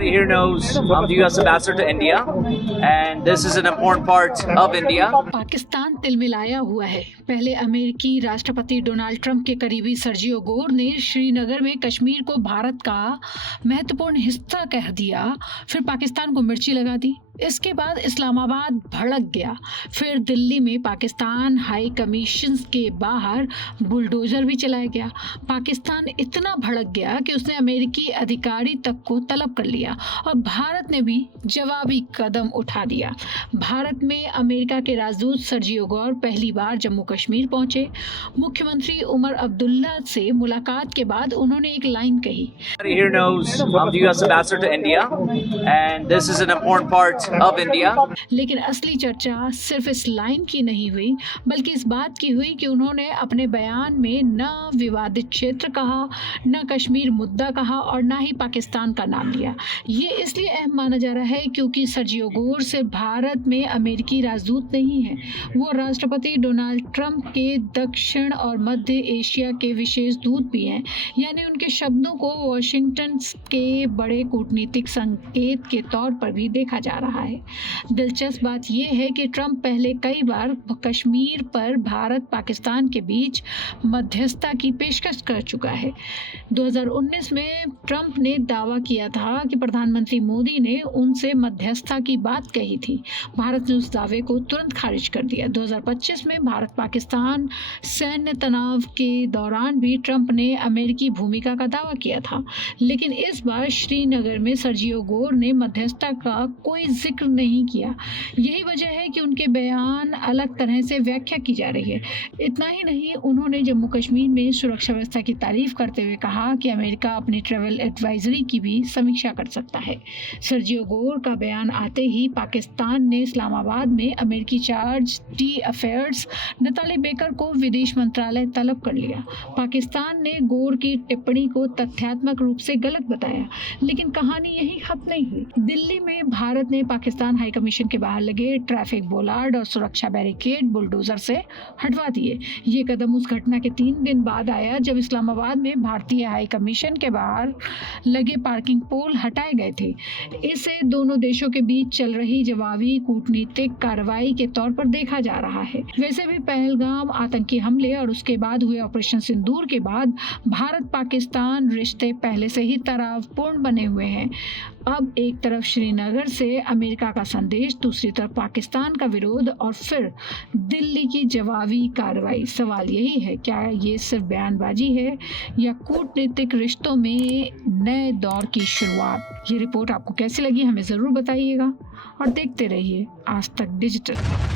Here knows I'm the U.S. ambassador to India, and this is an important part of India. Pakistan तिलमिलाया हुआ है। पहले अमेरिकी राष्ट्रपति Donald Trump के करीबी सर्जियो गोर ने श्रीनगर में कश्मीर को भारत का महत्वपूर्ण हिस्सा कह दिया, फिर पाकिस्तान को मिर्ची लगा दी। इसके बाद इस्लामाबाद भड़क गया। फिर दिल्ली में पाकिस्तान हाई कमीशन के बाहर बुलडोजर भी चलाया गया। पाकिस्तान इतना भड़क गया कि उसने अमेरिकी अधिकारी तक को तलब कर लिया और भारत ने भी जवाबी कदम उठा दिया। भारत में अमेरिका के राजदूत सर्जियो गोर पहली बार जम्मू कश्मीर पहुंचे। मुख्यमंत्री उमर अब्दुल्ला से मुलाकात के बाद उन्होंने एक लाइन कही, Here knows I'm the U.S. ambassador to India, and this is an important part of India. लेकिन असली चर्चा सिर्फ इस लाइन की नहीं हुई, बल्कि इस बात की हुई कि उन्होंने अपने बयान में न विवादित क्षेत्र कहा, न कश्मीर मुद्दा कहा और न ही पाकिस्तान का नाम लिया। ये इसलिए अहम माना जा रहा है क्योंकि सर्जियो गोर सिर्फ भारत में अमेरिकी राजदूत नहीं है, वो राष्ट्रपति डोनाल्ड ट्रंप के दक्षिण और मध्य एशिया के विशेष दूत भी हैं। यानी उनके शब्दों को वॉशिंगटन के बड़े कूटनीतिक संकेत के तौर पर भी देखा जा रहा है। दिलचस्प बात यह है कि ट्रंप पहले कई बार कश्मीर पर भारत पाकिस्तान के बीच मध्यस्थता की पेशकश कर चुका है। 2019 में ट्रंप ने दावा किया था कि प्रधानमंत्री मोदी ने उनसे मध्यस्थता की बात कही थी। भारत ने उस दावे को तुरंत खारिज कर दिया। 2025 में भारत पाकिस्तान सैन्य तनाव के दौरान भी ट्रंप ने अमेरिकी भूमिका का दावा किया था, लेकिन इस बार श्रीनगर में सर्जियो गोर ने मध्यस्थता का कोई जिक्र नहीं किया। यही वजह है कि उनके बयान अलग तरह से व्याख्या की जा रही है। इतना ही नहीं, उन्होंने जम्मू कश्मीर में सुरक्षा व्यवस्था की तारीफ करते हुए कहा कि अमेरिका अपनी ट्रैवल एडवाइजरी की भी समीक्षा कर सकता है। सर्जियो गोर का बयान आते ही पाकिस्तान ने इस्लामाबाद में अमेरिकी charge D affairs Natalie baker को विदेश मंत्रालय तलब कर लिया। पाकिस्तान ने गोर की टिप्पणी को तथ्यात्मक रूप से गलत बताया, लेकिन कहानी यही खत्म नहीं हुई। दिल्ली में भारत ने पाकिस्तान हाई कमीशन के बाहर लगे ट्रैफिक बोलार्ड और सुरक्षा बैरिकेड बुलडोजर से हटवा दिए। ये कदम उस घटना के 3 दिन बाद आया जब इस्लामाबाद में भारतीय हाई कमीशन के बाहर लगे पार्किंग पोल हटाए गए थे। इसे दोनों देशों के बीच चल रही जवाबी कूटनीतिक कार्रवाई के तौर पर देखा जा रहा है। वैसे भी पहलगाम आतंकी हमले और उसके बाद हुए ऑपरेशन सिंदूर के बाद भारत पाकिस्तान रिश्ते पहले से ही तनावपूर्ण बने हुए हैं। अब एक तरफ श्रीनगर से अमेरिका का संदेश, दूसरी तरफ पाकिस्तान का विरोध और फिर दिल्ली की जवाबी कार्रवाई। सवाल यही है, क्या ये सिर्फ बयानबाजी है या कूटनीतिक रिश्तों में नए दौर की शुरुआत? ये रिपोर्ट आपको कैसी लगी हमें ज़रूर बताइएगा और देखते रहिए आज तक डिजिटल।